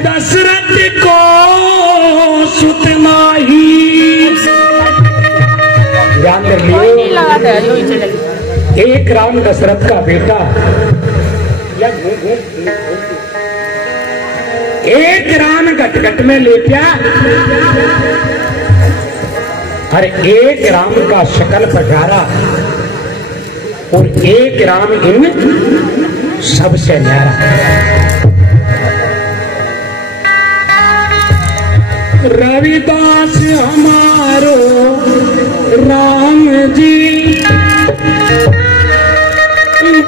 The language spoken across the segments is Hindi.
दशरथ को सुत नाही। ध्यान रखिए, एक राम दशरथ का बेटा, एक राम घट में लेप्या, और एक राम का शकल पठारा, और एक राम इन सबसे न्यारा। रविदास हमारो राम जी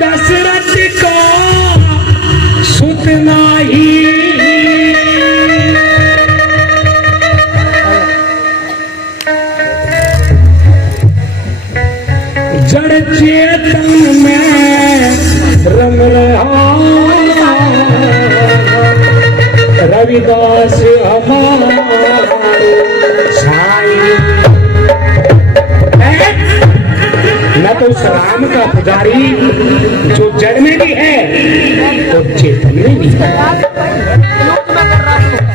दशरथ का सुत नाही। जड़ चेतन में रम रहा रविदास हमारा साईं। न तो उस राम का पुजारी जो जड़ में भी है तो चेतन में भी है।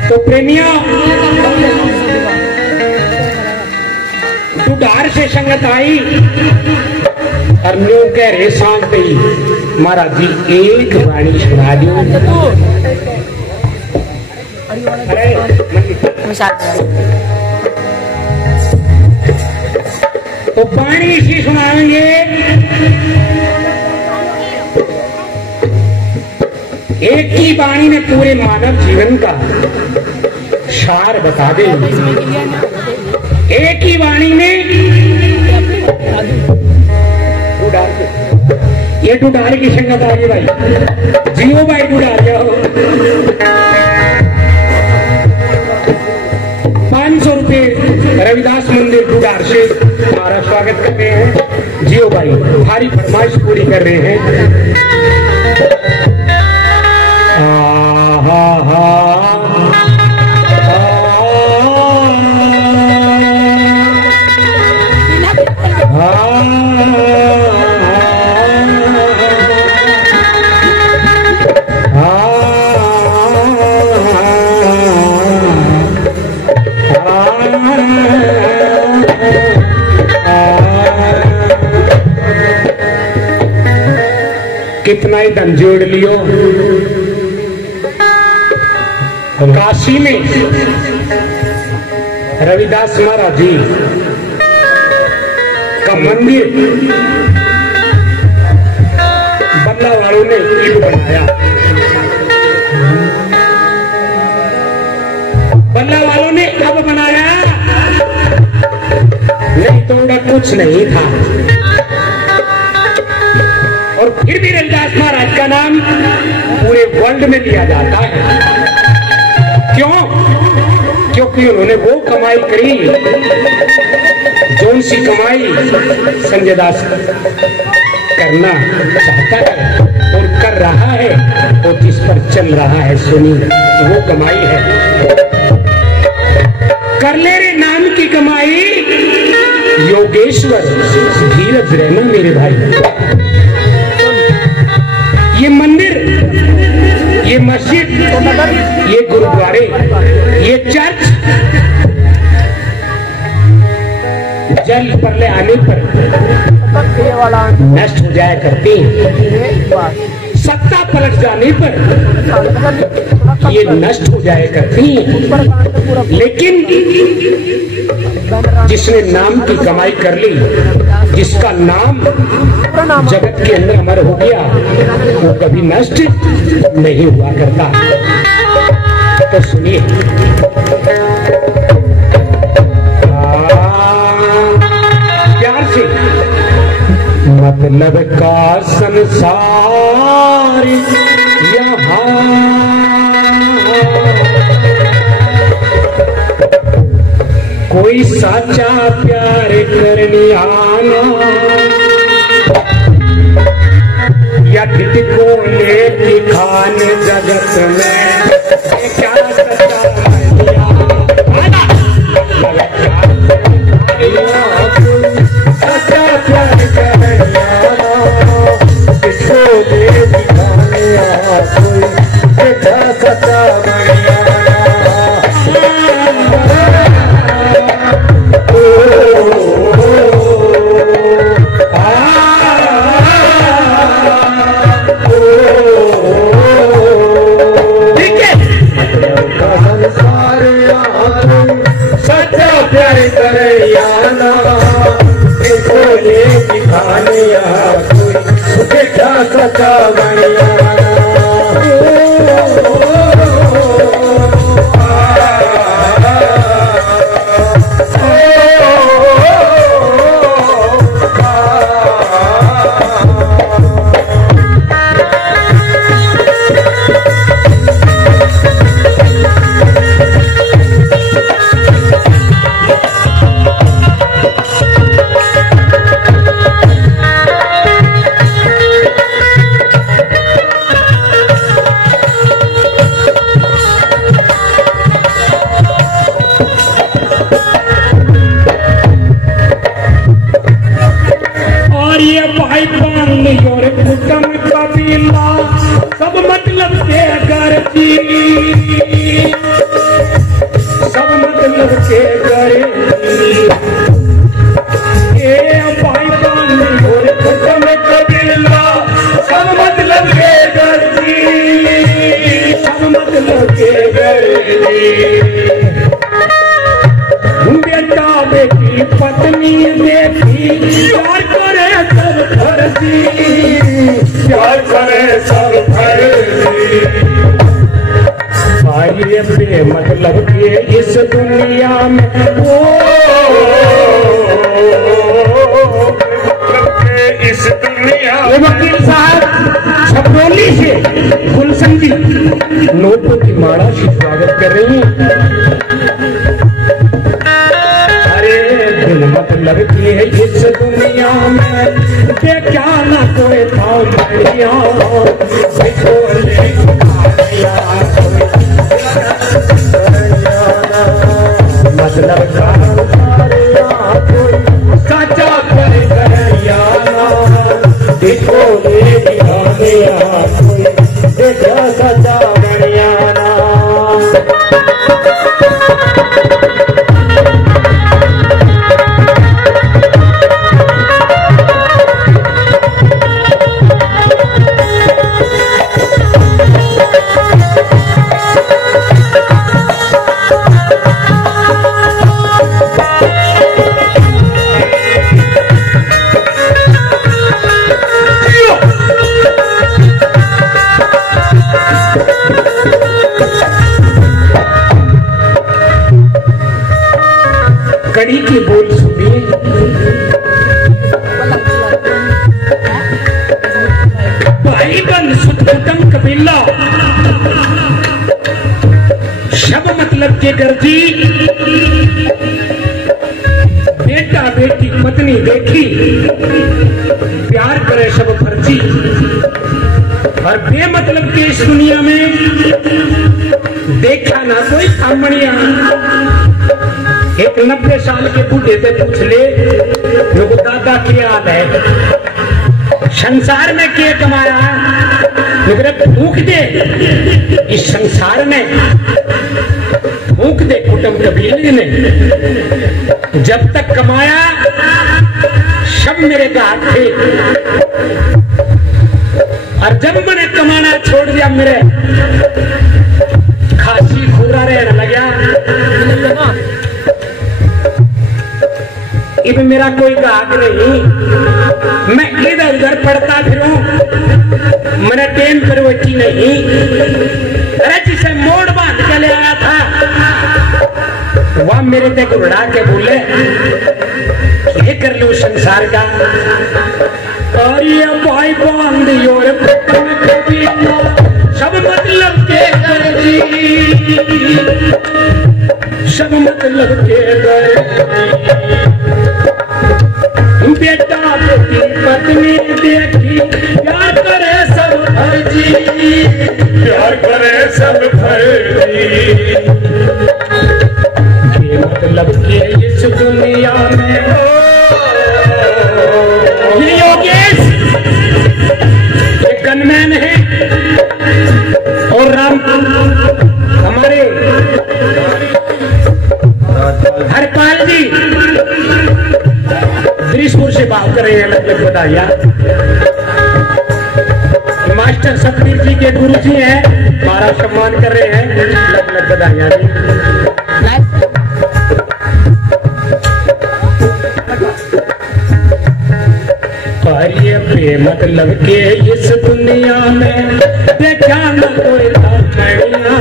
तो प्रेमियों, दुधार से संगत आई और न्यू कह रहे शांत ही महाराज जी एक वाणी सुना दो। तो वाणी इसी सुनाएंगे। एक ही वाणी में पूरे मानव जीवन का सार बता देंगे। एक ही वाणी में ये डुडार की संगत आ गई भाई, जियो भाई डुडार जाओ। 500 रुपए रविदास मंदिर डुडार से हमारा स्वागत कर रहे हैं। जियो भाई हमारी फरमाइश पूरी कर रहे हैं। कितना ही धन जोड़ लियो। काशी में रविदास महाराज जी का मंदिर बल्ला वालों ने ईट बनाया। बल्ला वालों ने कब बनाया? नहीं तो उनका कुछ नहीं था। और फिर भी रविदास महाराज का नाम पूरे वर्ल्ड में लिया जाता है। क्यों? क्योंकि उन्होंने वो कमाई करी जोन सी कमाई संजय दास करना चाहता है और कर रहा है, और जिस पर चल रहा है सुनी वो कमाई है। कर ले रे नाम की कमाई योगेश्वर, धीरज रहना मेरे भाई। ये मंदिर, ये मस्जिद, ये गुरुद्वारे, ये चर्च जल परले आने पर नष्ट हो जाया करते हैं। सत्ता पलट जाने पर ये नष्ट हो जाया करती हैं। लेकिन जिसने नाम की कमाई कर ली, जिसका नाम जगत के अंदर अमर हो गया, वो कभी नष्ट नहीं हुआ करता। तो सुनिए, प्यार से मतलब का संसार यहाँ कोई साचा प्यार करने आना या को ले खान जगत में क्या सच्चा सच्चा प्यार करने आना, किसको दे दिखाने कोई सचा बनियाना सच्चा प्यार करियाना इसको ले दिखानिया बेटा सच्चा बनियाना सब मतलब के घर जी सब मतलब के घर ए भाई बहन और कुटुंब कबीला सब मतलब के घर जी सब मतलब के घर बेटा बेटी पत्नी बेटी प्यार करे सब फर्जी प्यार करे सब भाई बे मतलब के इस दुनिया में इस दुनिया वकील साहब छपरोली से गुलशन जी नोटों की माला से स्वागत कर रही हैं। मतलब की है इस दुनिया में क्या ना कोई था बढ़िया मतलब सच्चा देखो सच्चा बढ़ियाना कड़ी की बोल सुनिए भाई बंद सुतम कबीला शब मतलब के गर्जी बेटा बेटी पत्नी देखी प्यार करे सब फर्जी और बेमतलब के इस दुनिया में देखा ना कोई सामनिया एक 90 साल के बूढ़े से पूछ ले लोग दादा क्या हाल है संसार में क्या कमाया फूक दे इस संसार में फूक दे कुटुंब कबीले ने जब तक कमाया सब मेरे हाथ थे और जब मैंने कमाना छोड़ दिया मेरे खांसी खूरा रहने लगा इब मेरा कोई गाहक नहीं मैं इधर उधर पढ़ता फिरूं मैंने टेम पर वची नहीं अरे जिसे मोड़ बांध के ले आया था वह मेरे तक उड़ा के बोले ये कर लू संसार का और ये भाई बांध और सब मतलब के सब मतलब के बेटा बेटी पत्नी देखी प्यार करे सब फर्जी प्यार करे सब फर्जी मतलब के इस दुनिया में ये योगेश एक गनमैन है और राम हमारे हरपाल जी त्रिशूर से भाव कर रहे हैं, लग बताइया। मास्टर सतबीर जी के गुरु जी हैं, हमारा सम्मान कर रहे हैं, लग बताइया जी। पे मतलब के इस दुनिया में देखा न कोई रामैया,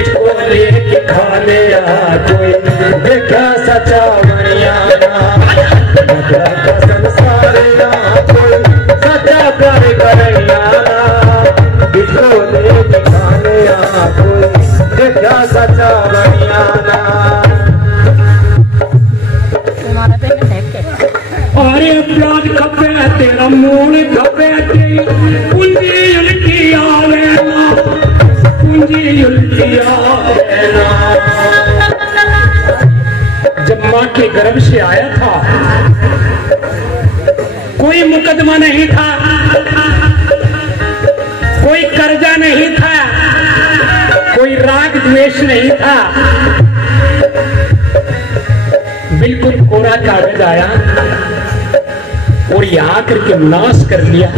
इसको लेके खाने आ कोई देखा सचा मणिया, संसार कोई सचा प्यार करैया, इसको लेके खाने आ कोई देखा सचा मणिया। अरे प्याज खपे तेरा मूल खपे तेरी पूंजी उल्टी आवे ना, पूंजी उल्टी आवे ना। जब माँ के गर्भ से आया था कोई मुकदमा नहीं था, कोई कर्जा नहीं था, कोई राग द्वेष नहीं था, बिल्कुल कोरा कागज आया और ये आकर के नाश कर लिया।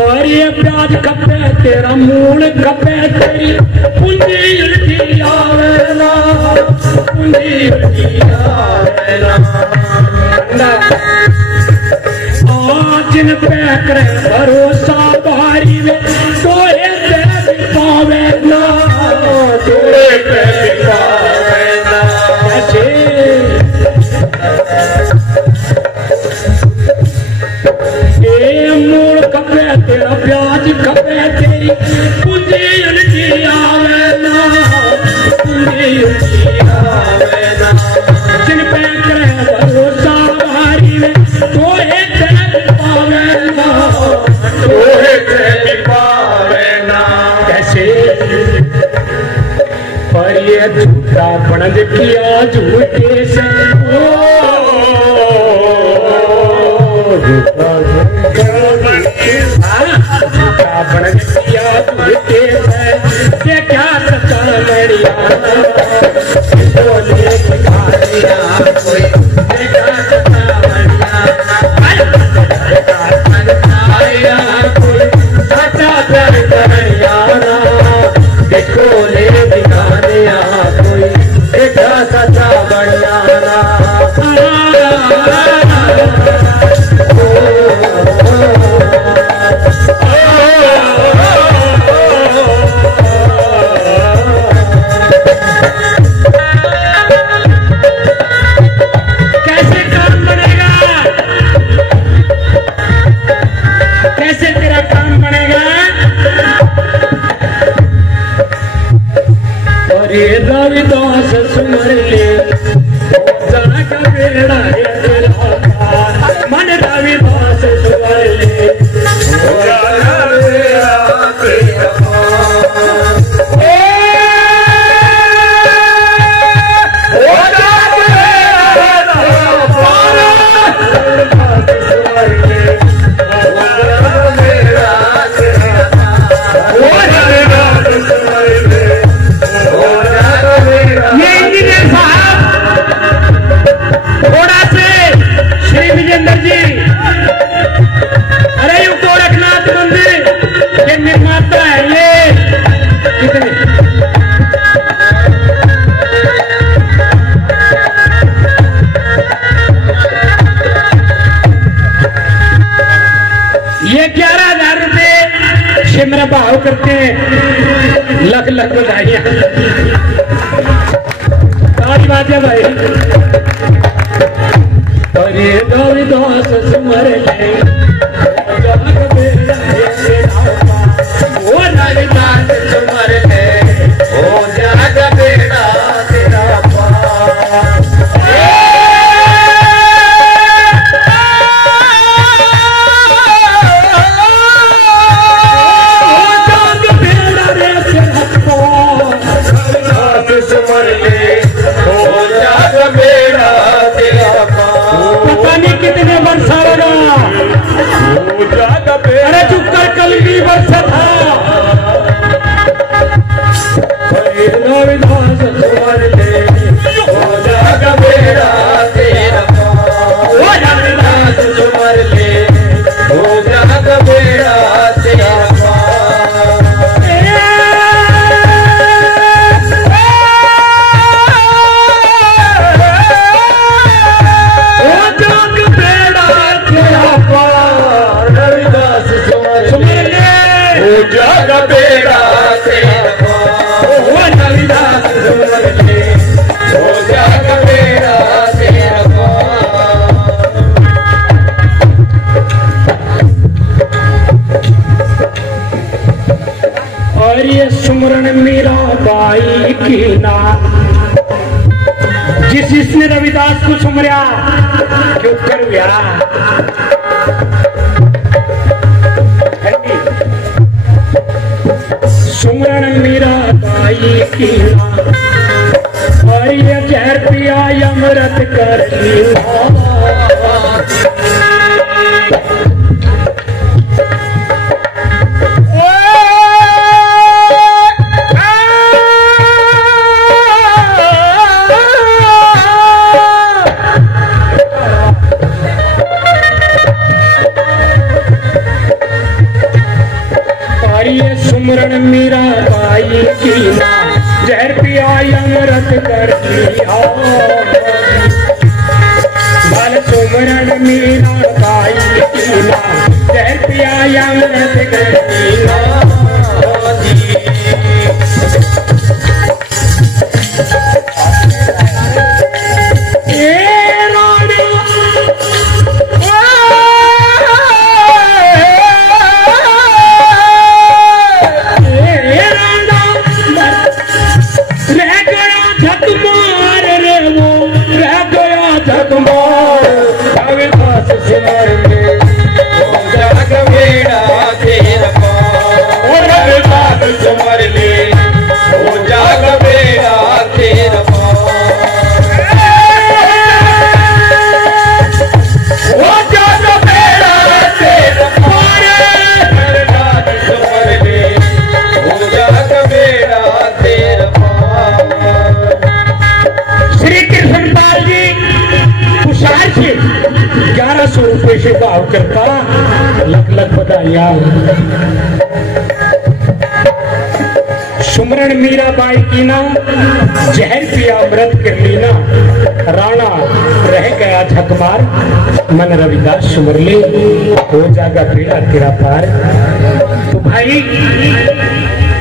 और ये प्याज खपे तेरा मूल खपे तेरी पूंजी उल्टी आवे ना, पूंजी उल्टी आवे ना। जिन पे करे भरोसा भारी वे तोरे पे भी पावे ना, तोरे पे भी पावे ना। मूल खपे तेरा प्याज खपे तेरी पूंजी उल्टी आवे ना, पूंजी उल्टी आवे ना। जिन पे करे भरोसा भारी वे तोरे पे पावे ना, तोरे पे पावे ना। कैसे पर ये झूठा बनज किया झूठे से, झूठा बनज किया झूठे से क्या सचा लड़िया, बोले खा लिया कोई देखा सचा लड़िया, कोई सचा प्यार करैया ना, देखो ले दिखाने आ कोई देखा सचा बढ़िया ना। कैसे काम बनेगा, कैसे तेरा काम बनेगा। अरे रविदास सुमर ले जाना का बेड़ा है तेरा, मन रविदास सुमर ले जाना बेड़ा तेरा। ये 11,000 रुपए से मेरा भाव करते हैं, लख लख बधाइयां। सारी बात है भाई। अरे रविदास सुमर ले वो रविदास सुमर ले हो जाग बेड़ा तेरा कितने वर्षा लगा, अरे चुप कर, कल भी वर्षा सदा रविदास सुमर ले हो जागा बेड़ा तेरा पार। रविदास सुमर ले हो जागा बेड़ा तेरा जागा बेड़ा तेरा पार। रविदास सुमर ले हो जागा बेड़ा तेरा पार। और ये सुमरन मीरा बाई की ना जिसने रविदास को सुमरिया क्यों कर गया। सुमरन मीरा बाई की और ये जहर पिया अमृत कर सुमरन मीरा बाई की ना जहर पिया अमृत कर लिया। बाल सुमरन मीरा बाई की ना जहर पिया अमृत कर लिया। सुमर ले हो जागा बेड़ा तेरा पार। हो जागा बेड़ा तेरा पार। सुमर ले हो जागा बेड़ा तेरा पार। श्री कृष्णपाल जी कुशार से 1100 रुपये से भाव करता लख लख बधाइयां। सुमरन मीरा बाई की ना जहर पिया अमृत कर लीना। राणा रह गया झकमार मन रविदास सुमर ले हो जागा बेड़ा तेरा पार। तो भाई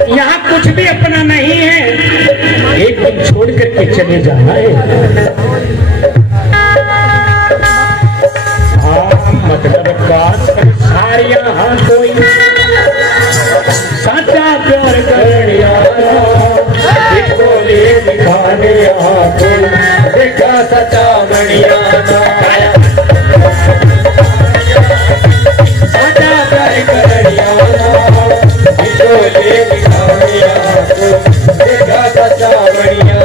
यहाँ कुछ भी अपना नहीं है, एक दिन छोड़ करके चले जाना है। हाँ मतलब बात सारिया हाँ कोई साचा प्यार करनिया बोले दिखाने कोई देखा सचा मणिया। साचा प्यार करनिया बोले दिखाने देखा सचा मणिया।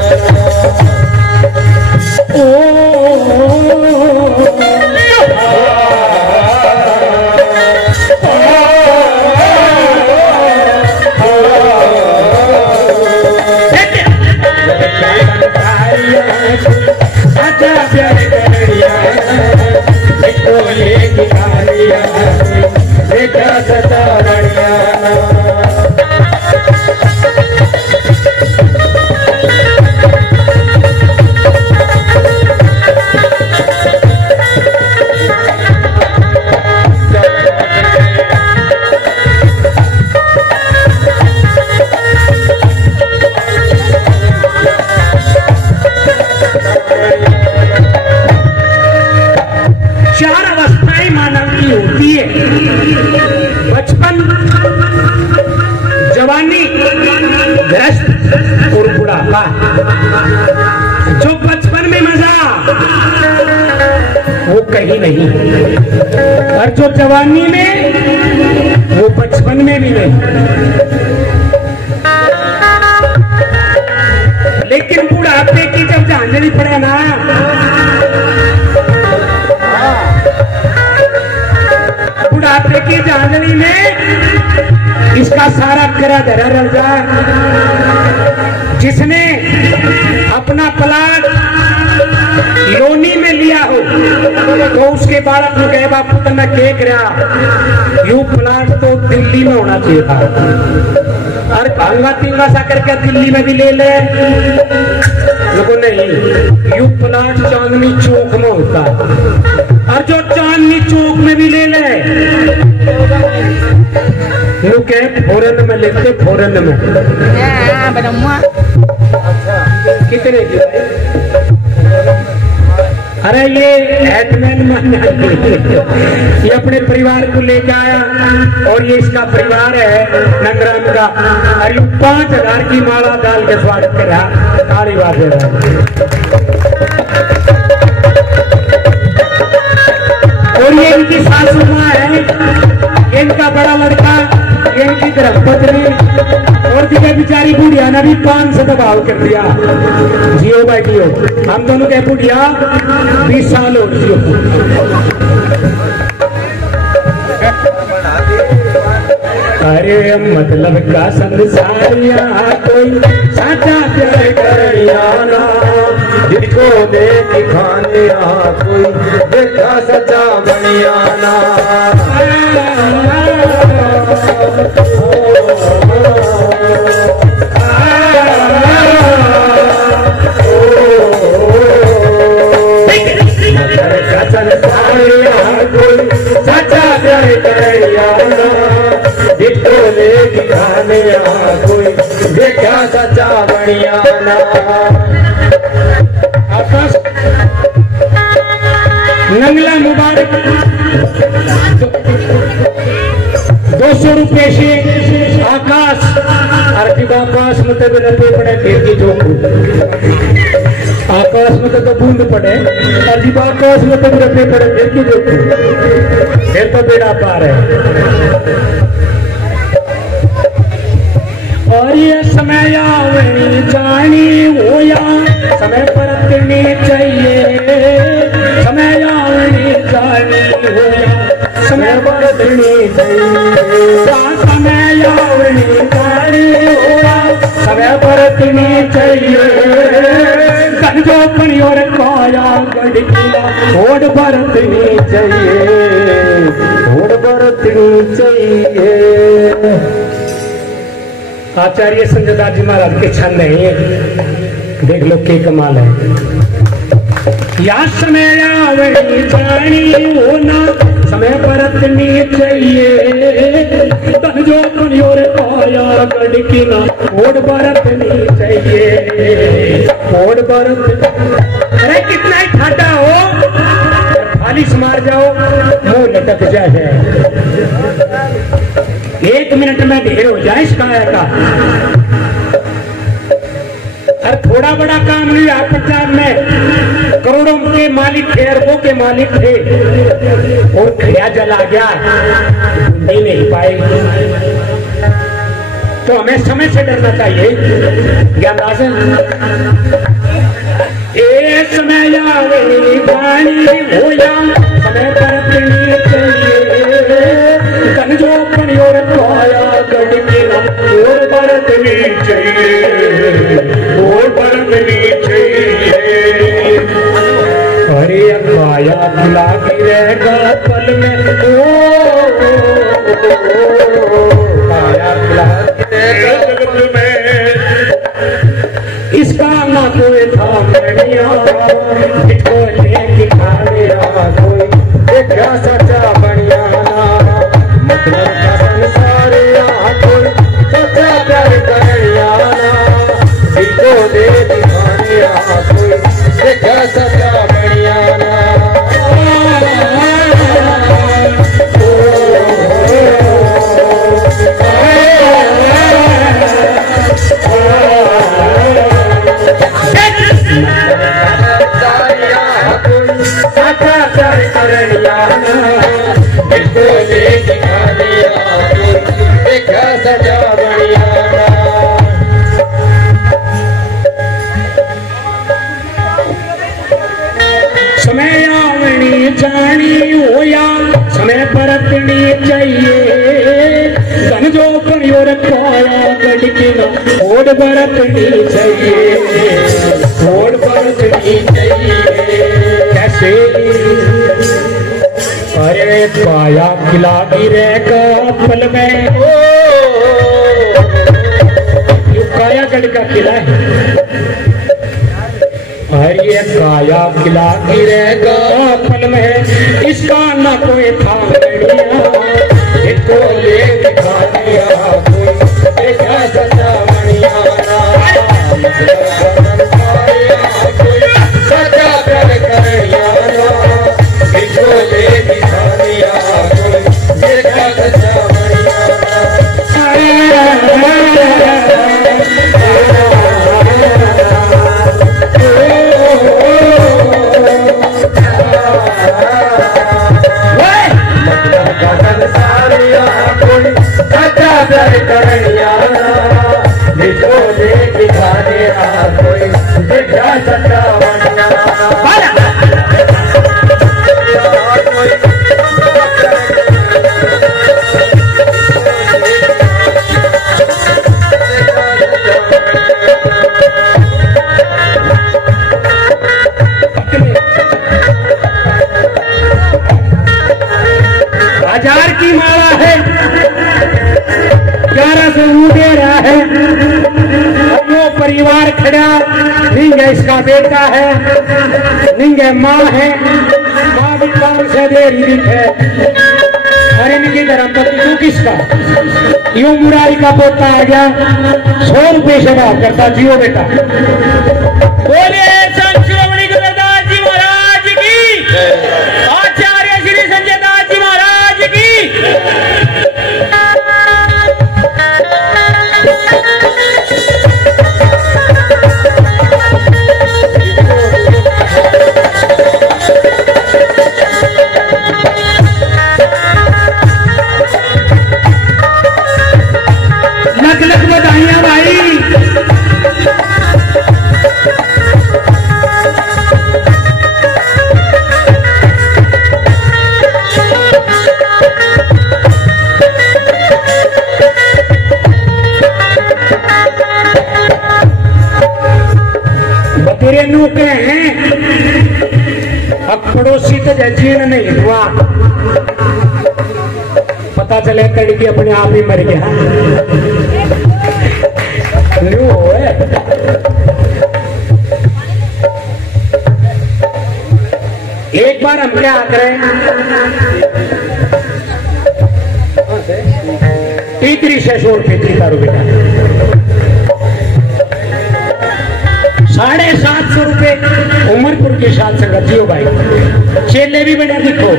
बचपन, जवानी, ग्रस्त और बुढ़ापा। जो बचपन में मजा वो कहीं नहीं, और जो जवानी में वो बचपन में भी नहीं। लेकिन बुढ़ापे की जब झांझड़ी पड़े ना, रात्रि की चांदनी में इसका सारा करा धरा रल जाए। जिसने अपना प्लाट लोनी में लिया हो तो उसके बालक को कहे बापू तो मैं देख रहा यू प्लाट तो दिल्ली में होना चाहिए था। अरे भांगा तिंगा सा करके दिल्ली में भी ले ले। देखो नहीं, यू प्लाट चांदनी चौक में होता और जो चांदनी चौक में भी ले ले वो कहे फौरन में लेते, फौरन में। कितने की? अरे ये हेडमैन ये अपने परिवार को लेके आया और ये इसका परिवार है नंगराम का। अरे 5000 की माला डाल के स्वागत कर रहा, ताली बात दे रहा। और ये इनकी सासू माँ है, इनका बड़ा लड़का, इनकी धर्मपत्नी और दिखे बिचारी बुढ़िया ने भी 5 से दबाव कर दिया। जियो बैठी हो, हम दोनों के बुढ़िया 20 साल हो जियो। अरे मतलब का संसारिया कोई साचा प्यार करियाना, जिसको देख खाने कोई देखा सच्चा बनियाना। कोई देखा सच्चा बनियाना। नंगला मुबारक 200 रुपये से आकाश आरती आकाश में तो रते पड़े फिर की जोक आकाश में तो बूंद पड़े और जब आकाश में तो रते पड़े फिर की जोक फिर तो बेड़ा पार है। और ये समय आवनी जानी होया समय परतनी चाहिए, समय आवनी जानी होया समय परतनी चाहिए। समय आवनी जानी होया समय परतनी चाहिए। गंजो पनी और काया गड़किला ओढ़ बरतनी चाहिए, ओढ़ बरतनी चाहिए। आचार्य संजय दास जी महाराज के छंद है, देख लो के कमाल है। या समय आवनी जानी होना समय बरतनी चाहिए। तन जो पनी और काया गड़किला ओढ़ बरतनी चाहिए, ओढ़ बरतनी। अरे कितना ही ठाटा हो फालिश मार जाओ मुंह लटक जाए। 1 मिनट में ढेर हो जाए इस काया का। और थोड़ा बड़ा काम नहीं। आप पंजाब में करोड़ों के मालिक थे, अरबों के मालिक थे और खड़िया जला गया, नहीं पाए। तो हमें समय से डरना चाहिए। ज्ञानदास ए समय आवनी पानी होया समय बरतनी चाहिए। कंजो पनी और काया गड़किला ओढ़ बरतनी चाहिए, ओढ़ बरतनी चाहिए। अरे काया खिला गिरेगा पल में, काया खिला गिरेगा जगत में। इसका ना कोई था बढ़िया, इसको लेके खाने कोई देखा सच्चा बनियाना। मतलब का संसार कोई सच्चा प्यार करियाना, इसको देख खाने कोई देखा सच्चा बनियाना। कायागढ़ की ना ओढ़ बरतनी चाहिए, ओढ़ बरतनी चाहिए। कैसे? अरे काया खिला गिरेगा पल में, ये कायागढ़ का किला है। अरे काया खिला गिरेगा पल में, इसका ना कोई था इसको ले दिखा दिया कोई देखा सच्चा मणियारा, कोई सच्चा प्यार करियारा, इसको ले दिखा दिया कोई देखा सच्चा परिवार खड़ा। निंगे इसका बेटा है, निंगे माँ है, माँ भी काम से दे रही है। अरे निकी धर्मपति तू किसका? यूं मुरारी का पोता आ गया, 100 रुपये से भाव करता। जियो बेटा। बोले संत शिरोमणि गुरुदास जी महाराज की, आचार्य श्री संजय दास जी महाराज की। तेरे नूके हैं, अब पड़ोसी तो जीर्ण नहीं हुआ। पता चले तड़की अपने आप ही मर गया। एक बार हम क्या करें, तीसरी 600 रुपये तारू बेटा, 750 रुपये उमरपुर के साथ संगत जियो भाई। चेले भी बना दिखो,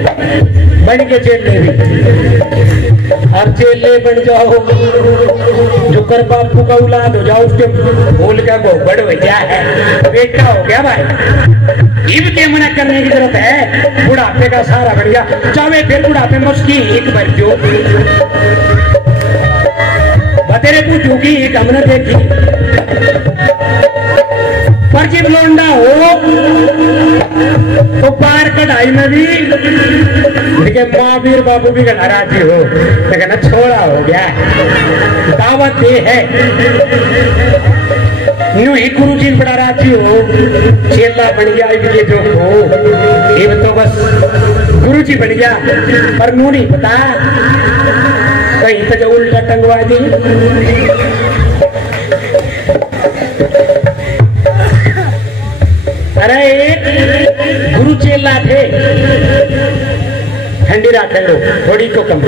बन के चेले भी, हर चेले बन जाओ, जो कर बापू का औलाद हो जाओ, उसके बोल का बड़ हो गया है, बेटा हो गया भाई। इब के मना करने की जरूरत है, बुढ़ापे का सहारा बढ़ गया, चाहे फिर बुढ़ापे में उसकी एक बार जो बतेरे पूछू की एक हमने देखी। पर जब लौंडा हो तो पार कढ़ाई में भी देखिए, माँ वीर बाबू भी नाराजी हो, लेकिन छोड़ा हो गया, दावत ये है। यूं ही गुरु जी बड़ा राजी हो, चेला बन गया ये जो हो, ये तो बस गुरु जी बन गया, पर नू नहीं पता कहीं तो जो उल्टा टंगवा दी। अरे एक गुरु चेला थे, ठंडी रात है लो थोड़ी तो कम,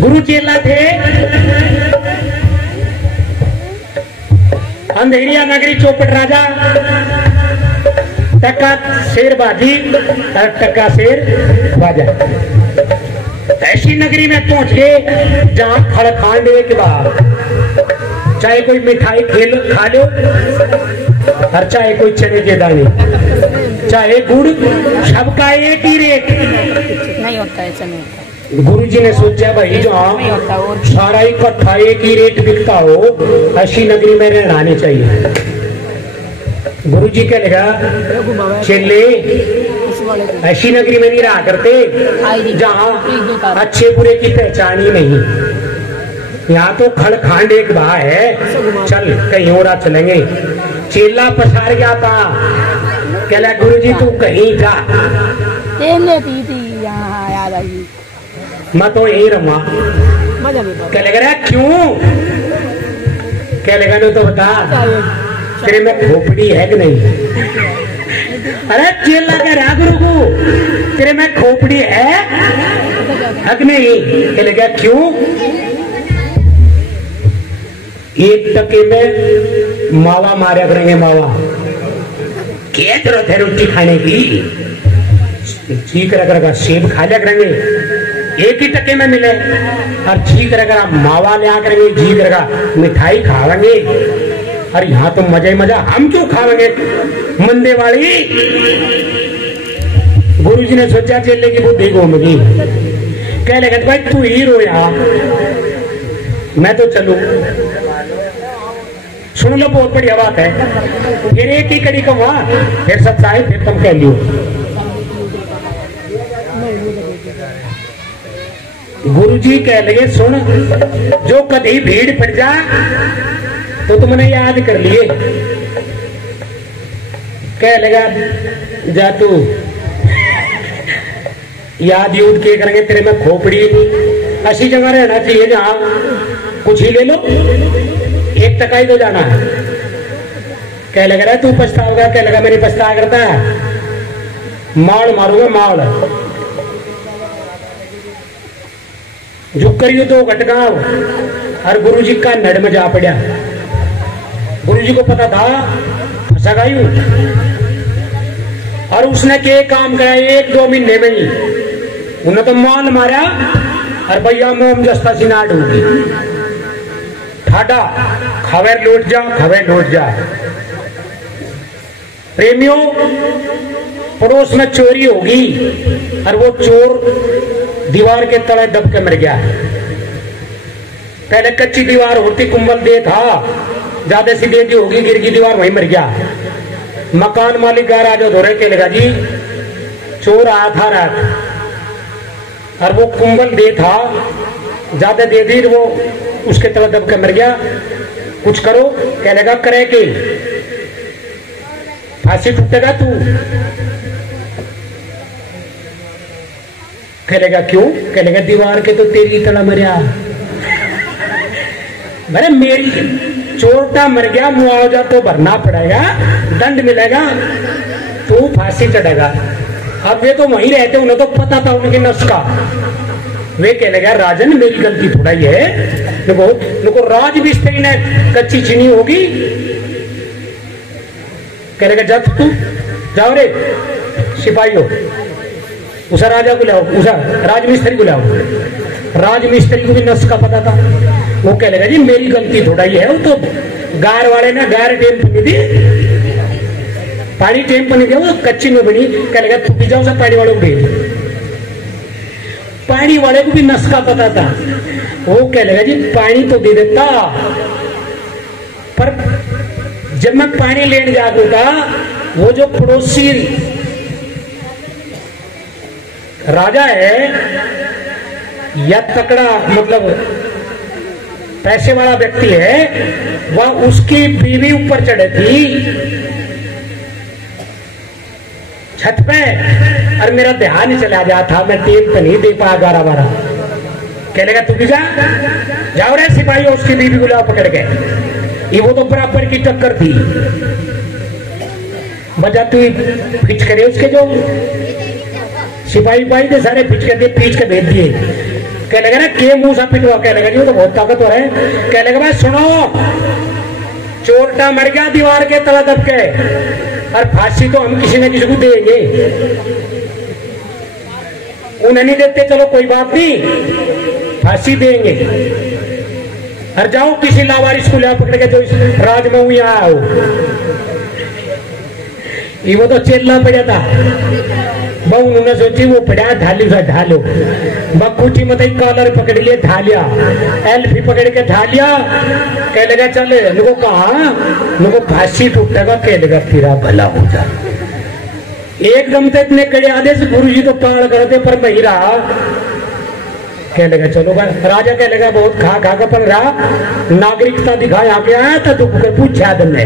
गुरु चेला थे, अंधेरिया नगरी चौपट राजा, टक्का शेर बाजी और टक्का शेर बाजा। ऐसी नगरी में पहुंच गए जहां खड़खांड के बाद चाहे कोई मिठाई खेल खा लो, और चाहे कोई चने के दाने, चाहे गुड़, सबका एक ही रेट नहीं होता है चने। गुरु जी ने सोचा भाई जहाँ सारा इकट्ठा एक ही रेट बिकता हो, ऐसी नगरी में रहने चाहिए। गुरु जी क्या लगा, चले ऐसी नगरी में नहीं रहा करते जहाँ अच्छे बुरे की पहचान ही नहीं। यहाँ तो खड़खांड एक बहा है, चल कहीं और चलेंगे। चेला पछाड़ गया था, कहला गुरुजी तू कहीं जा, याद आई मैं तो यही रमा। क्या लग रहा है क्यों, क्या लगा नो तो बता, तेरे में खोपड़ी है कि नहीं? अरे चेला कह रहा गुरु को, तेरे में खोपड़ी है कि नहीं? क्या लगा क्यों? एक टके में मावा मारा करेंगे, मावा क्या जरूरत है रोटी खाने की? जी कर सेब खा लिया करेंगे, एक ही टके में मिले, और जी कर मावा लिया करेंगे, जी कर मिठाई खावेंगे। और यहाँ तो मजा ही मजा, हम क्यों खावेंगे मंदे वाली? गुरुजी ने सोचा चेले की बुद्धि घूमगी, कह लगा भाई तू ही रो यहाँ, मैं तो चलू। सुन लो बहुत बढ़िया बात है, फिर एक ही कड़ी कम वहां, फिर सब चाहे फिर तुम कह लियो। गुरुजी कह लगे सुन, जो कभी भीड़ पड़ जा तो तुमने याद कर लिए। कह लगा जा तू याद यूद के करेंगे, तेरे में खोपड़ी ऐसी जगह रहना चाहिए जहां कुछ ही ले लो, एक टकाई तो जाना है। कह लग रहा है तू पछताओगा, कह लगा मेरी पछता करता है, माल मारूंगा माल। झुक करियो तो घटकाव, और गुरुजी का नड़ में जा पड़ा। गुरुजी को पता था फंसा गायू, और उसने के काम करा 1-2 महीने में ही उन्हें तो माल मारा, और भैया मोम जस्ता सी नाट होगी ठाडा, खबर लौट जा, खबर लौट जा। प्रेमियों, पड़ोस में चोरी होगी, और वो चोर दीवार के तले दब के मर गया। पहले कच्ची दीवार होती, कुंबल दे था, ज्यादा सी दे दी होगी, गिर की दीवार वहीं मर गया। मकान मालिक का राजा धोरे के लगा जी, चोर आया था रात, और वो कुंबल दे था, ज्यादा दे दी, वो उसके तले दब के मर गया। कुछ करो, क्या लगा करे के फांसी टूटेगा तू? कहेगा क्यों? कहेगा दीवार के तो तेरी तला मरिया, अरे मेरी चोरटा मर गया, मुआवजा तो भरना पड़ेगा, दंड मिलेगा, तू फांसी चढ़ेगा। अब वे तो वहीं रहते, उन्हें तो पता था उनके नस का। वे कह लगा राजन मेरी गलती थोड़ा ही है, देखो राज मिस्त्री ने कच्ची चीनी होगी। कह लगा जा तू जाओ रे सिपाही हो, उसा राजा को लाओ, उसा राजमिस्त्री को लाओ। राजमिस्त्री को भी नस का पता था। वो कह लगा जी मेरी गलती थोड़ा ही है, वो तो गार वाले ने गार टेम बनी थी, पानी टेम बनी थी, वो कच्ची में बनी। कह लगा तू भी जाओ, सब पानी वालों को भेज। पानी वाले को भी नस का पता था। वो कह लगा जी पानी तो दे देता, पर जब मैं पानी लेने जाता था, वो जो पड़ोसी राजा है या तकड़ा मतलब पैसे वाला व्यक्ति है, वह उसकी बीवी ऊपर चढ़े थी छत पे, और मेरा ध्यान चला गया था, मैं टेप पे नहीं दे पा 11-12। कह लेगा तू भी जा, जाओ रे सिपाही, उसकी बीवी को लाओ पकड़ के। ये वो तो बराबर की टक्कर थी, बजा तू खींच करे उसके, जो सिपाही पाई थे सारे खींच कर दिए, पीछ के भेज दिए। कह लगा ना के मुंह सा पिटवा, कह लगा जी तो बहुत ताकतवर है। कह लगा भाई सुनो, चोरटा मर गया दीवार के तला दब के, और फांसी तो हम किसी न किसी को देंगे। उन्हें नहीं देते चलो कोई बात नहीं, फांसी देंगे। और जाओ किसी लावारिस को लिया पकड़ के, जो राज में हुई आओ। ये वो तो चेला पड़ा था, बहु उन्होंने सोची वो पड़ा ढाली उसे ढालो, बकुटी मत कॉलर पकड़ लिए ढालिया, एल्फी पकड़ के ढालिया। कह लगा चल नुको कहा नुको फांसी टूटेगा, कह लगा तेरा भला हो जा। एकदम से इतने कड़े आदेश गुरु जी तो पाल करते, पर नहीं रहा। कह लगा चलो भाई। राजा कह लगा बहुत खा खा कर पड़ रहा, नागरिकता दिखा आके आया था तू के पूछा तुमने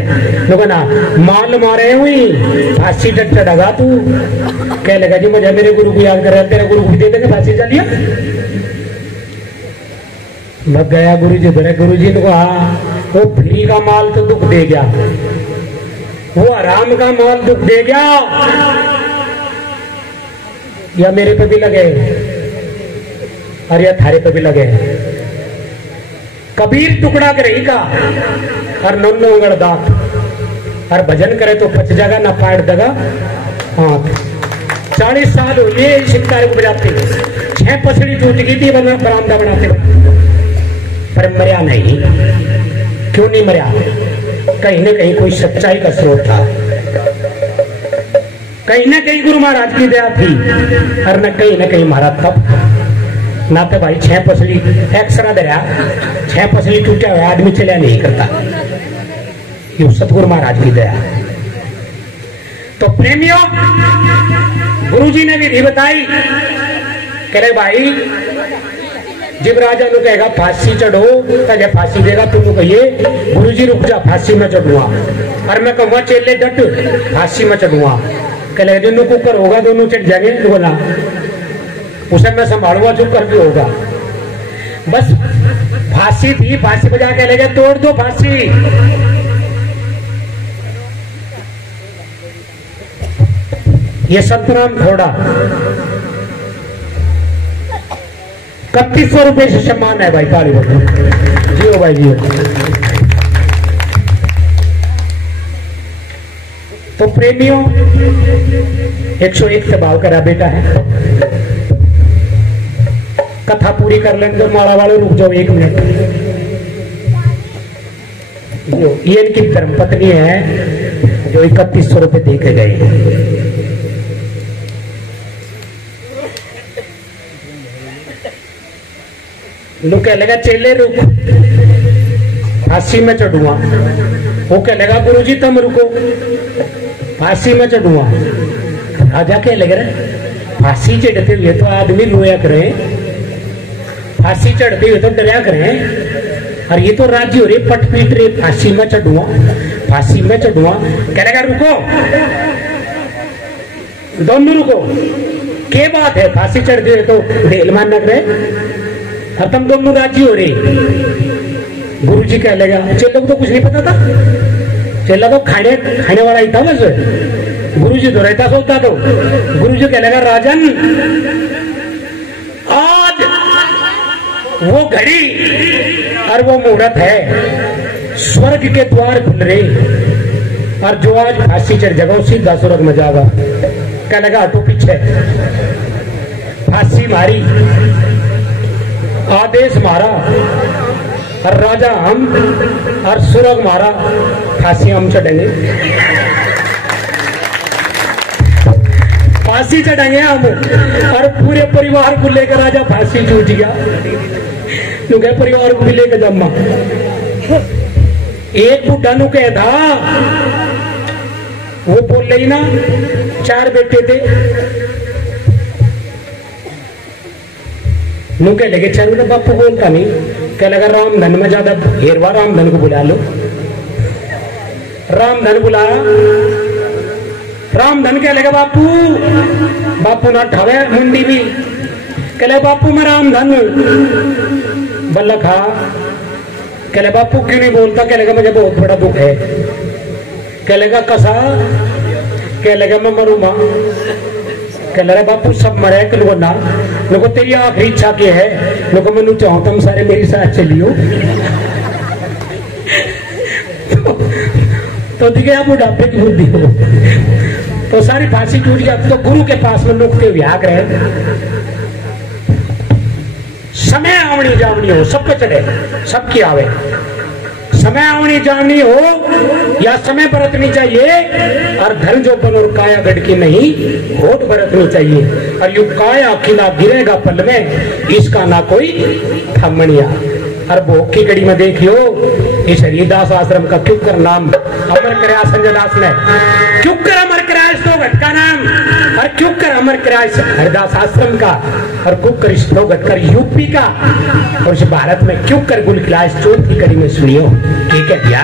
ना माल मारे हुई फांसी डगा तू। कह लगा जी मुझे मेरे गुरु को याद कर रहा, तेरे गुरु को दे देंगे फांसी चलिए। लग गया गुरु जी बड़े गुरु जी ने कहा वो फ्री का माल तो दुख दे गया, वो आराम का माल दुख दे गया, या मेरे पे भी लगे और या थारे पे भी लगे। कबीर टुकड़ा करे का और नन्नो उंगड़ दांत और भजन करे तो पच जाएगा ना पाट देगा हाथ। 40 साल हो ये सितारे को बजाते, 6 पसड़ी टूट गई थी बरामदा बनाते, पर मरिया नहीं। क्यों नहीं मरिया? कहीं ना कहीं कोई सच्चाई का स्रोत था, कहीं ना कहीं गुरु महाराज की दया थी, और न कहीं महाराज तब ना तो भाई 6 पसली एक्सरा दरिया 6 पसली टूटा हुआ आदमी चलिया नहीं करता, ये सतगुरु महाराज की दया। तो प्रेमियों गुरुजी ने विधि बताई, कह रहे भाई जब राजा नु कहेगा फांसी चढ़ो तो फांसी देगा, तुम कहिए गुरुजी रुक जा फांसी में चढ़ूंगा, और मैं कहूंगा चेले डट फांसी में चढ़ूंगा। कह लगे दोनों कुकर होगा दोनों चढ़ जाएंगे, तो बोला उसे मैं संभालूंगा चुप करके होगा। बस फांसी थी, फांसी बजा के लगे तोड़ दो फांसी। ये सतनाम थोड़ा 3100 रुपए से सम्मान है भाई, ताली बजाओ जियो भाई जियो। तो प्रेमियों 101 से भाव करा बेटा है, कथा पूरी कर लेंगे तो माला वाले रुक जाओ 1 मिनट। ये इनकी धर्मपत्नी है जो 3100 रुपए दे के गए। लोग कह लगा चेले रुक फांसी में चढ़ूंगा, वो कह लगा गुरुजी तुम रुको फांसी में चढ़ूंगा। राजा कह लग रहा फांसी चढ़ते हुए तो आदमी रोया करे, फांसी चढ़ते हुए तो डरिया करे, और ये तो राजी हो रही पट पीट रही फांसी में चढ़ूंगा फांसी में चढ़ूंगा। कह लगा रुको दोनों रुको, क्या बात है फांसी चढ़ते हुए तो ढेल मान लग रहे, अब तुम दोनों राजी हो रही। गुरुजी कह लेगा चेले को तो कुछ नहीं पता था, चेला तो खाने वाला ही था बस, गुरुजी तो रहता सोता। तो गुरुजी कह लेगा राजन आज वो घड़ी और वो मुहूर्त है, स्वर्ग के द्वार खुल रहे, और जो आज फांसी चढ़ जाएगा सीधा स्वर्ग में जाएगा। कह लगा हटो पीछे, फांसी मारी, आदेश मारा, और राजा हम और स्वर्ग मारा, फांसी हम चढ़ेंगे, फांसी चढ़ेंगे हम, और पूरे परिवार को लेकर राजा फांसी छूट गया। तो क्या परिवार को भी लेकर जम्मा। एक बुढ़ा नु कह था वो बोल रही ना 4 बेटे थे, नु कह लगे चल तो बापू बोलता नहीं, कह लगा रामधन में ज्यादा हेरवा, रामधन को बुला लो। रामधन बुलाया, रामधन कह लगा बापू, बापू ना ठावे मुंडी भी, कह लगा बापू मैं रामधन बल्ला खा। कह लगा बापू क्यों नहीं बोलता? कह लगा मुझे बहुत बड़ा दुख है। कह लगा कसा? कह लगा मैं मरू मां। कह लगा बापू सब मरे कल ना, लोगों तेरी आखिरी इच्छा क्या है? लोगों मैं चाहूं तुम सारे मेरे साथ चलियो। तो दिखे आप बुढ़ापे की बुद्धि हो, तो सारी फांसी टूट गया। तो गुरु के पास में नुकते व्याग रहे, समय आवनी जावनी हो सबको चढ़े, सबकी आवे, समय आवनी जावनी हो या समय बरतनी चाहिए, और धन जो बन और काया गढ़ की नहीं होठ बरतनी चाहिए। और यू काया खिला गिरेगा पल में, इसका ना कोई थमनिया। और भोग की घड़ी में देखियो इस हरिदास आश्रम का क्यों कर नाम अमर कराया संजय दास ने, क्यों कर अमर कराया इस तोगट का नाम, और क्यों कर अमर कराया इस हरिदास आश्रम का, और क्यों कर इस तोगट कर यूपी का, और इस भारत में क्यों कर गुल खिला इस चौथी कड़ी में सुनियो। ठीक है भैया,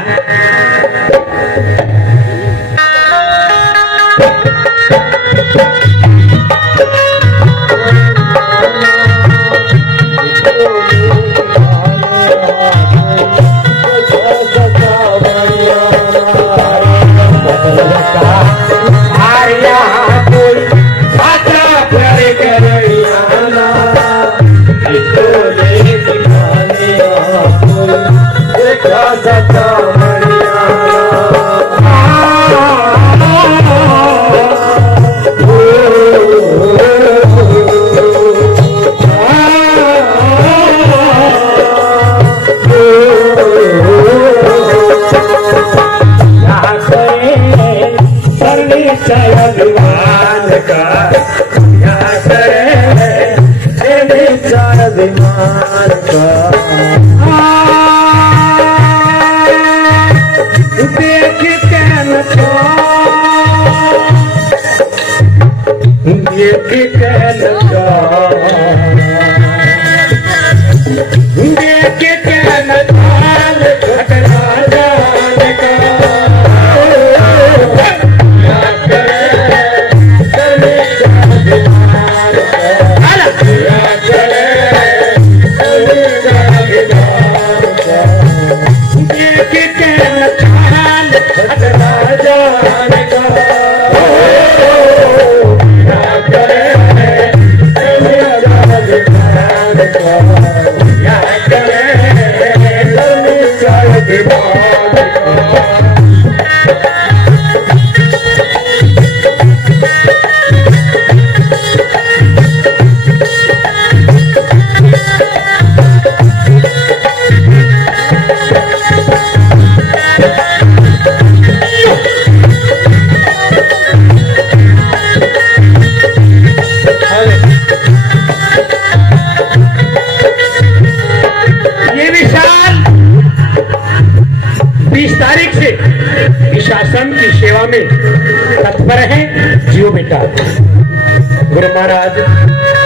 गुरु महाराज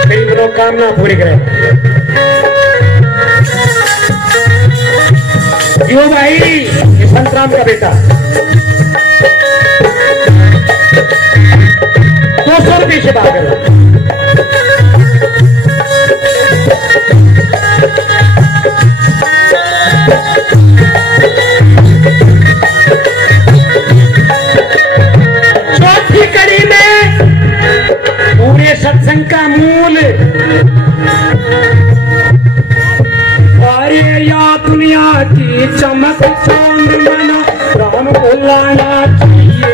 मेरी मनोकामना पूरी करें। यो भाई ये संतराम का बेटा 200 रुपये से भाग रहा। चौथी कड़ी में पूरे सत्संग का मूल अरे या दुनिया की चमक चांद मना राम बुलाना चाहिए,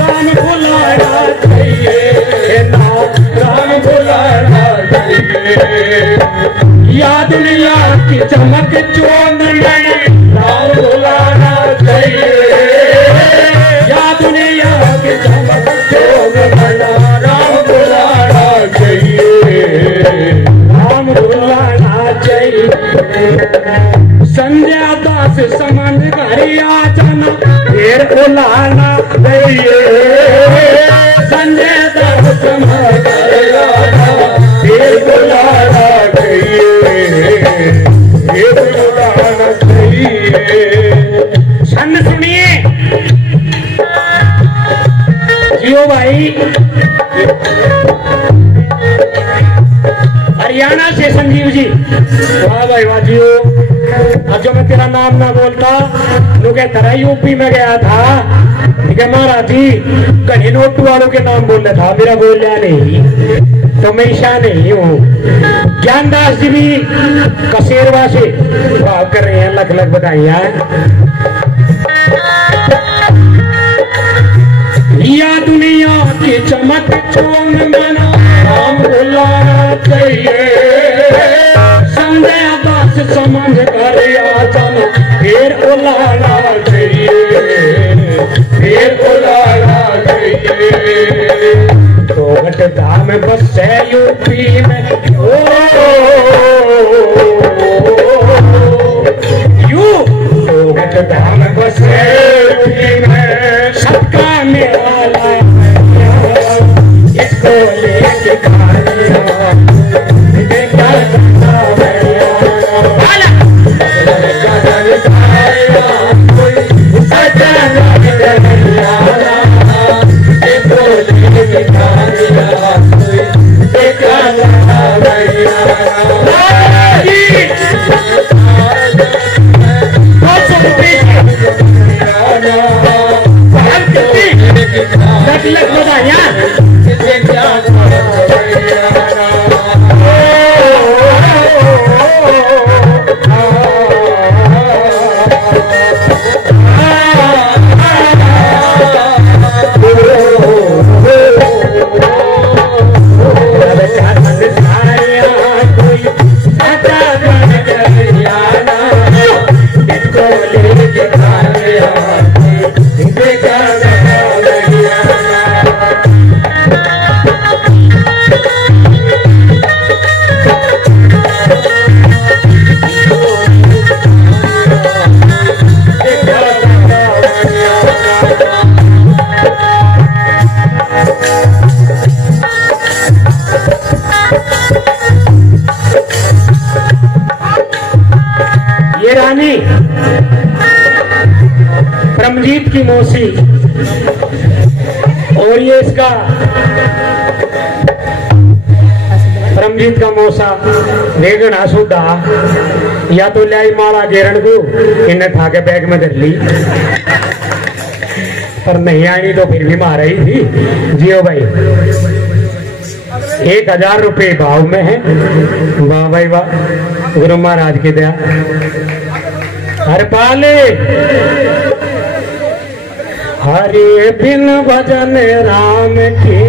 राम बुलाना चाहिए, राम बुलाना चाहिए। या दुनिया की चमक चांद मना राम बुलाना चाहिए, या दुनिया की चमक चांद मना राम बुलाना चाहिए, राम बुलाना चाहिए। संध्या दास समन घर आ जाना फिर बुलाना चाहिए, संध्या दास समन घर आ जाना फिर बुलाना चाहिए, फिर बुलाना चाहिए। छंद सुनिए जियो भाई, हरियाणा से संजीव जी, वाह भाई वाह जियो। अब जो मैं तेरा नाम ना बोलता तो क्या तरह यूपी में गया था, ठीक है महाराज जी कहीं नोटू वालों के नाम बोल रहा था, मेरा बोल रहा नहीं तो मैं ईशा नहीं हूँ। ज्ञानदास जी भी कसेरवा से भाव कर रहे हैं, लख लख बधाइयां। या दुनिया की चमक चोन मना राम बुलाना चाहिए, संध्या दास समझ कर आ जाना फिर बुलाना चाहिए, फिर बुलाना चाहिए। तो घटता में बस है यूपी में यू ये रानी परमजीत की मौसी और ये इसका परमजीत का मौसा देखना सुधा या तो लाई माला गेरण को इन्हें था के बैग में धर ली पर नहीं आई तो फिर भी मार रही थी। जियो भाई 1000 रुपये भाव में है। वाह भाई वाह गुरु महाराज की दया। हर पाले हरे बिन भजन राम की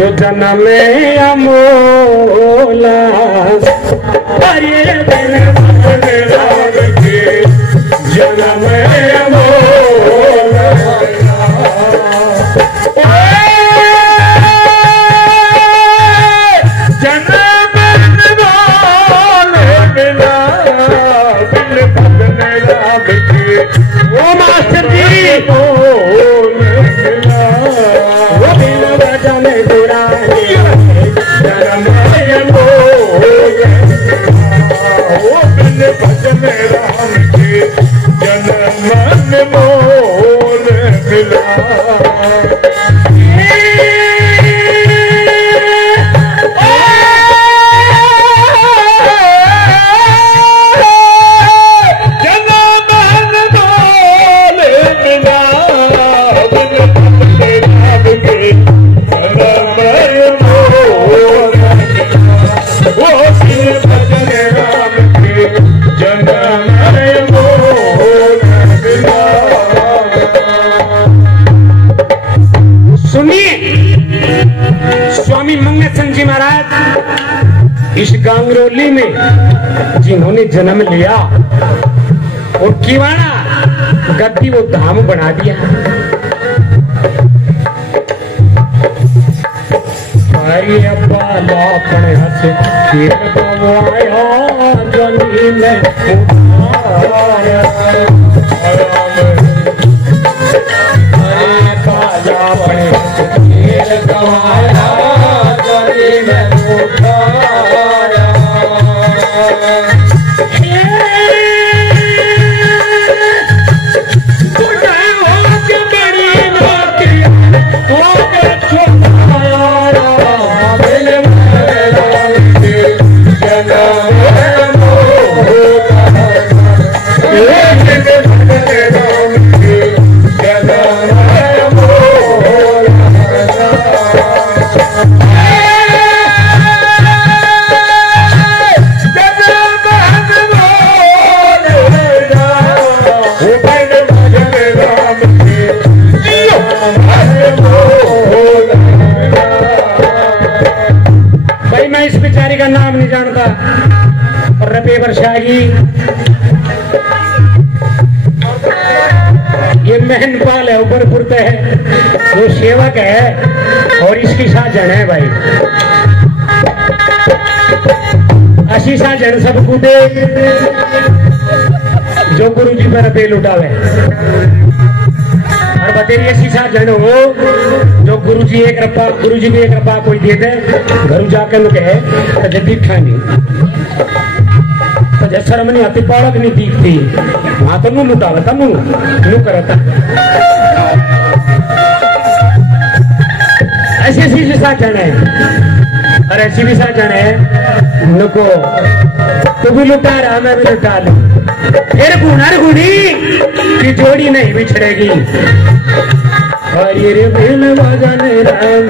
यो जन्म अमोला। हरे बिन भजन राम की जन्म अमोला। वो मास्टर जी वो बिन भजन दुरानी जन्म वो बिन भजन राम के जन्म मोल मिला। स्वामी मंगेशन जी महाराज इस गांगरोली में जिन्होंने जन्म लिया और किवाड़ा गद्दी वो धाम बना दिया। अरे अब्बा लापने हंस फिर गवाया जनी ने उठाया। अरे बाला अपने हंस फिर गवाया जनी ने उठाया। का नाम नहीं जानता और रबे वर्षागी ये मेहनपाल है ऊपर पुरते है वो सेवक है और इसकी साजन है भाई। असी साजन सब कूदे जो गुरु जी पर रबे लुटावे और बतेरिए शीशा जन हो जो गुरु जी को 1 रुपया कोई दे दे घर जाकर कहे तो जब दिखा नहीं तो जब शर्म नहीं आती पालक नहीं दिखती वहां तो मुंह लुटावा था मुंह करता। ऐसी ऐसी शीशा जन है और ऐसी भी साजन है नुको तू भी लुटा रहा मैं भी लुटा लू फिर गुणी की जोड़ी नहीं बिछड़ेगी। और ये रे बिन भजन राम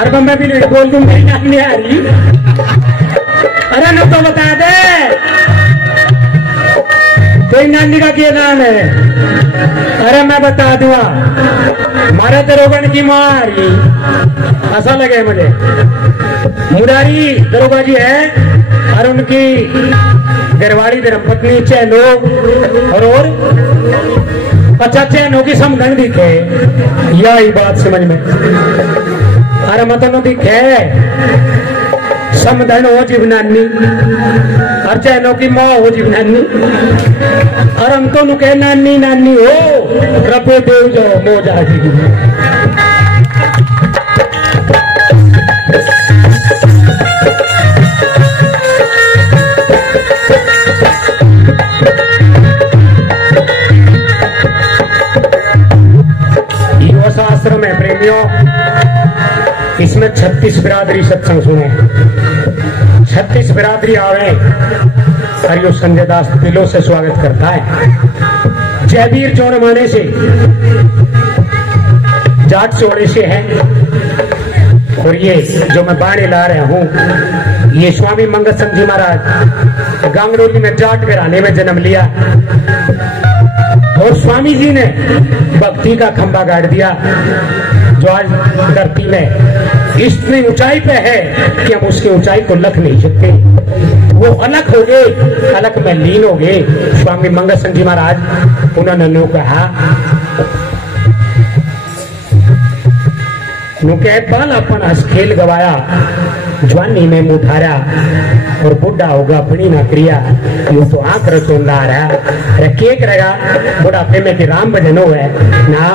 अरे मैं भी नहीं बोल दूं मेरी नाम नहीं आ रही। अरे न तो बता दे तेरी नानी का क्या नाम है? अरे मैं बता दूंगा, मारे दरोगन की मारी ऐसा लगे मुझे। मुरारी दरोगा जी है और उनकी घरवाली धर्मपत्नी चैनो और अच्छा चैनो की समझ दिखे, यही बात समझ में। अरे मतलब दिखे समझन हो जीवनानी और चैनो की माँ हो जीवनानी और हम तो नुके नानी नानी हो रबो देव जाओ मोजा जी। आश्रम है प्रेमियों, इसमें 36 बिरादरी सत्संग सुने, 36 बिरादरी आवे और यो संजय दास दिलों से स्वागत करता है। जयवीर चौरमाने से जाट चौड़े से है और ये जो मैं बाणी ला रहा हूँ ये स्वामी मंगल सिंह जी महाराज गांगड़ोली में जाट घराने में जन्म लिया और स्वामी जी ने भक्ति का खंभा गाड़ दिया जो आज धरती में इतनी ऊंचाई पे है कि हम उसकी ऊंचाई को लख नहीं सकते। वो अलग हो गए, अलग में लीन हो गए स्वामी मंगल सिंह जी महाराज। उन्होंने नु कहा बाल अपन हंस खेल गवाया, जवानी में मुठारा और बुढ़ा होगा अपनी ना क्रिया, यूं तो आंख रचोंदा आ रहा। अरे के करेगा बुढ़ापे में कि राम भजन हो है ना।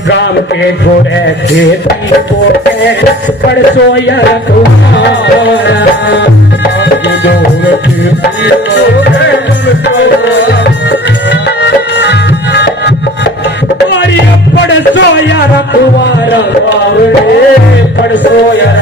गांव के गोरे खेती को परसों यार पड़सो यार तुम्हारा पड़सो यार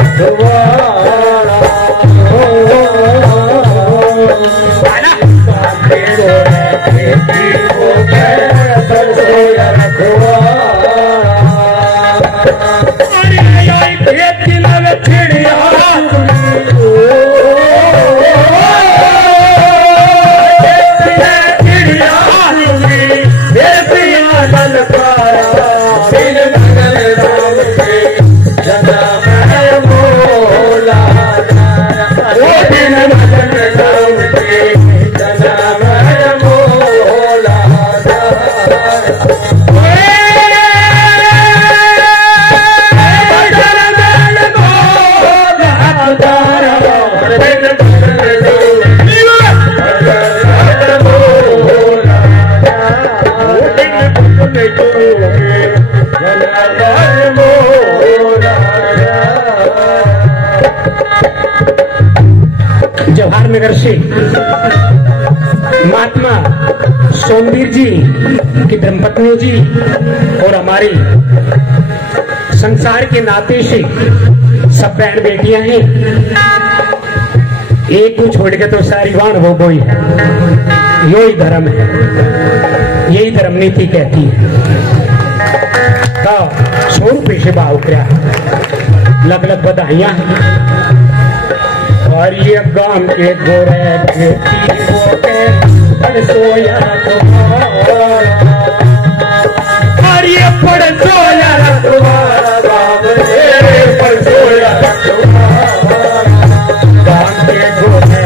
नगर से महात्मा सोमवीर जी की धर्मपत्नी जी और हमारी संसार के नाते से सब बहन बेटियां हैं। एक को छोड़ के तो सारी वाण वो बोई है। यही धर्म है, यही धर्म नीति कहती है। तो 100 रुपये से भाव क्या लग लग बधाइयां। और ये गांव के गोरे सोया और ये पड़ सोया गांव के गोरे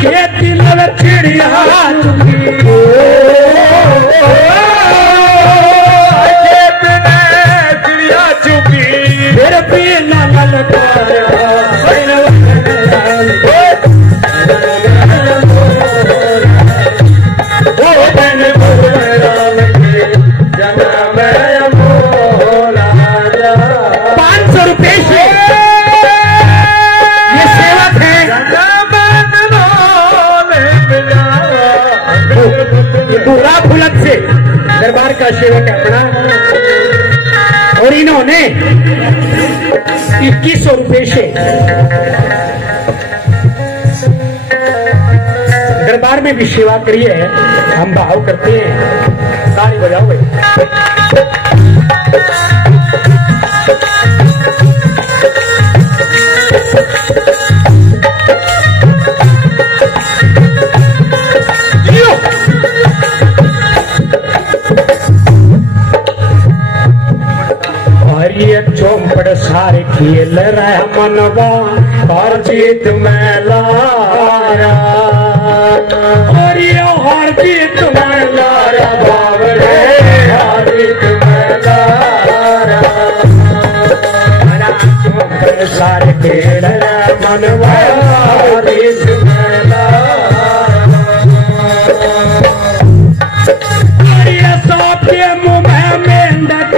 खेती लड़ चिड़िया दरबार का सेवक अपना और इन्होंने 2100 रुपये से दरबार में भी सेवा करी है। हम भाव करते हैं, ताली बजाओ भाई। चौपड़ सारे खेल रहे मनवा हर जीत में लारा और ये हर जीत में लारा बाबरे हर जीत में लारा चौपड़ सारे खेल रहे मनवा हर जीत में लारा और ये सबके मुँह में मेंढक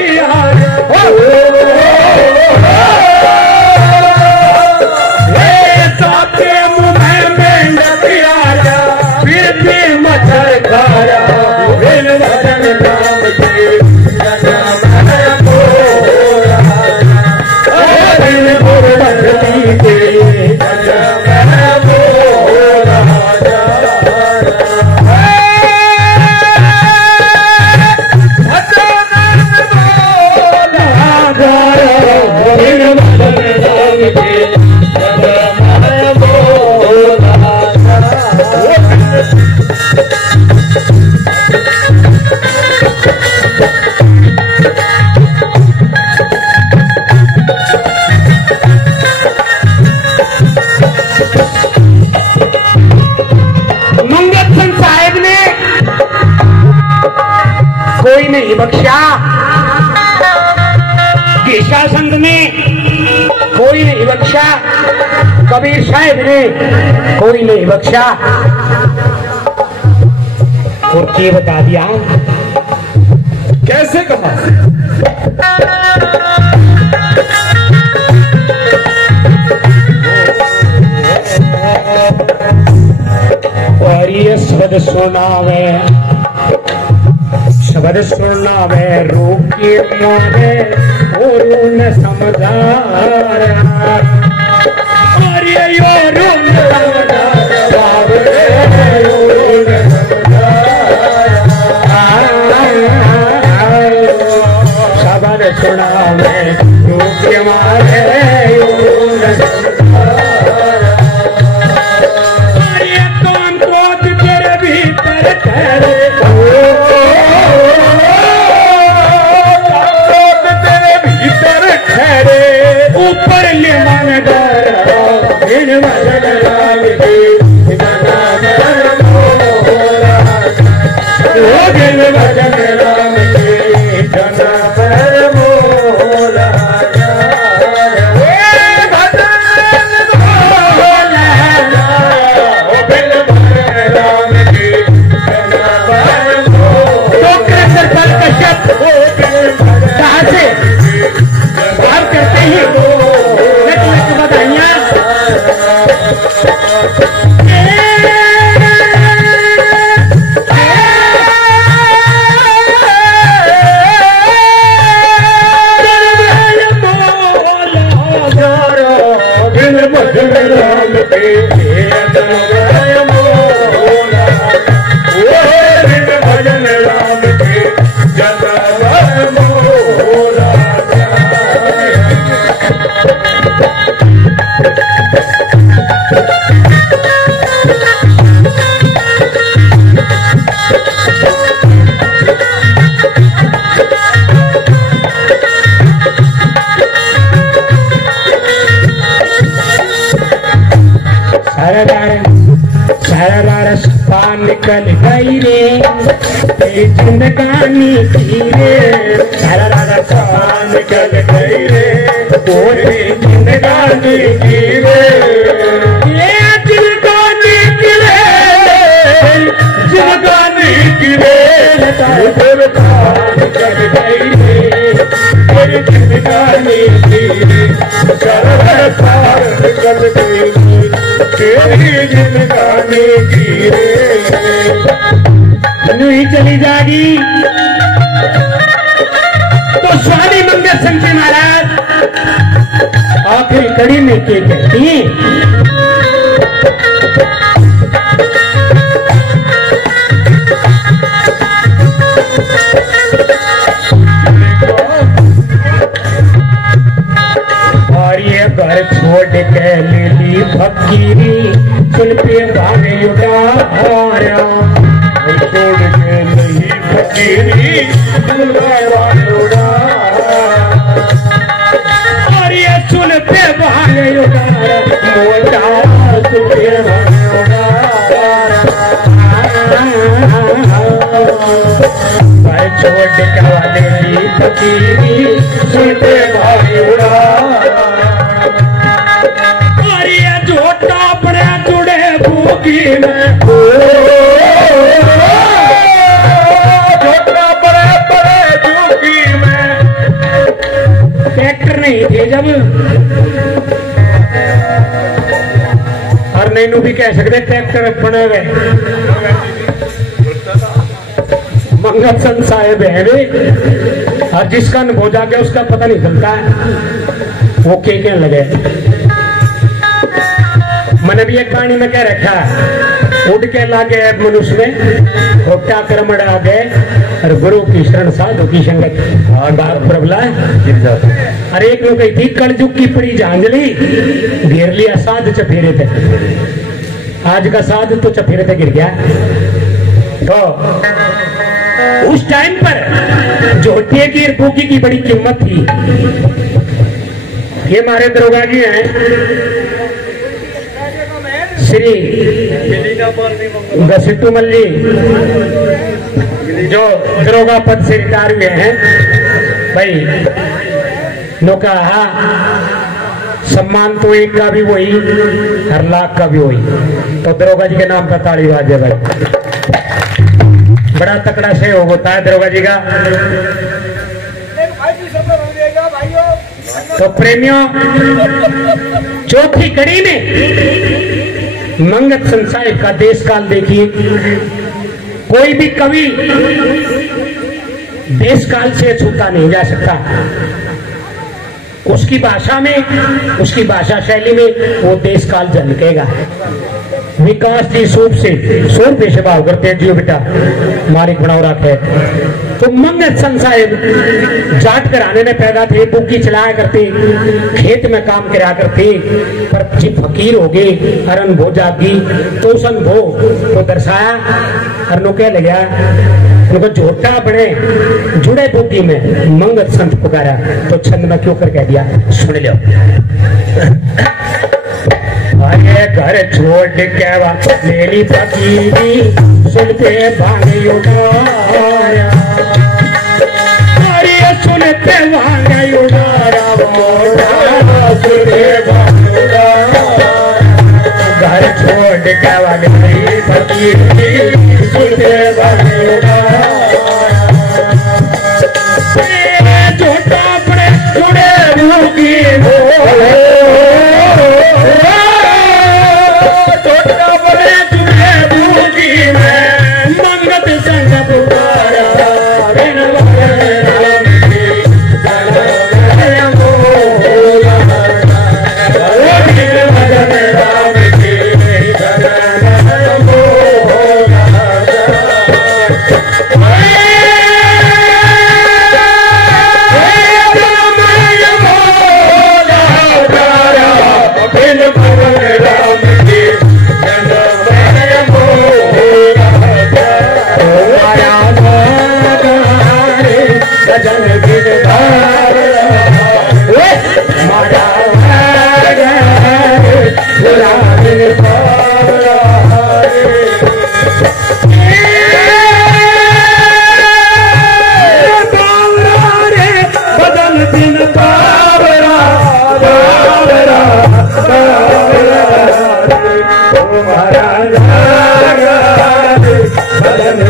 कोई नहीं बख्शा, केशा संत ने कोई नहीं बख्शा, कबीर साहब ने कोई नहीं बख्शा। और क्या बता दिया, कैसे कहा? और ये शब्द सुनावे, शब्द सुनावे रोके मारे और न समझा और ये शब्द सुनावे रोके मारे ऊपर ले मन निकल गई रे जिंदगानी की रे, सारा राजा सफा निकल गई रे पूरी जिंदगानी की रे, ये जिंदगानी की रे, जिंदगानी की रे, निकल गई रे पूरी जिंदगानी की रे, सारा राजा निकल गई तेरी जिंदगानी की रे। नहीं चली जाएगी तो स्वामी मंगल सिंह जी महाराज आखिरी कड़ी में क्या कहती हैं, और ये घर छोड़ के ले ली फकीरी सुन पे भागे उड़ाया, छोड़ के नहीं फकीरी भाई छोड़ के वाले फकीरी सुनते भाई उड़ा अरे झोटा पड़ा जुड़े भूखी में झोटा पड़े भूखी में ट्रैक्टर नहीं थे जब और नैनू भी कह सकते ट्रैक्टर बने हुए मंगत सन साहेब है वे और जिसका अनुभव जाके उसका पता नहीं चलता है वो के कहने लगे। मैंने भी एक कहानी में कह रखा है उड़ के लागे मनुष्य में होटा कर्मड़ आ गए और गुरु की शरण साधु की संगत बात प्रबला अरे एक लोग कही थी कलयुग की पड़ी झांझली घेर लिया साध चफेरे थे आज का साध तो चफेरे थे गिर गया। तो उस टाइम पर झोटिये की भूखी की बड़ी कीमत थी। ये हमारे दरोगा जी हैं श्री घसीटू मल्ली जो दरोगा पद से रिटायर हुए हैं भाई नौका सम्मान तो एक का भी वही हर लाख का भी वही। तो दरोगा जी के नाम पर ताली बाजे भाई बड़ा तकड़ा सहयोग होता है दरोगा जी का। तो प्रेमियों चौथी कड़ी में मंगत संसार का देश काल देखिए कोई भी कवि देश काल से छूटा नहीं जा सकता। उसकी भाषा में उसकी भाषा शैली में वो देश काल झलकेगा। विकास जी सूप से 100 रुपये से भाव करते हैं जियो बेटा मालिक बनाओ रखे। तो मंगत संसार जाट घराने में पैदा थे बुकी चलाया करते खेत में काम कराया करते पर जी फकीर हो गए अरन भो जागी तो उस अनुभव को दर्शाया और नो कह लगा उनको झोटा बने जुड़े बुकी में मंगत संत पुकारा। तो छंद में क्यों कर कह दिया सुन लो। अरे घर छोड़ के मेरी फकीरी सुनते भांगे उठाया अरे सुनते भांगे उठाया सुनते भांगे उठाया घर छोड़ के मेरी फकीरी सुनते भांगे उठाया छोटा पड़े जुड़े भूखी बदन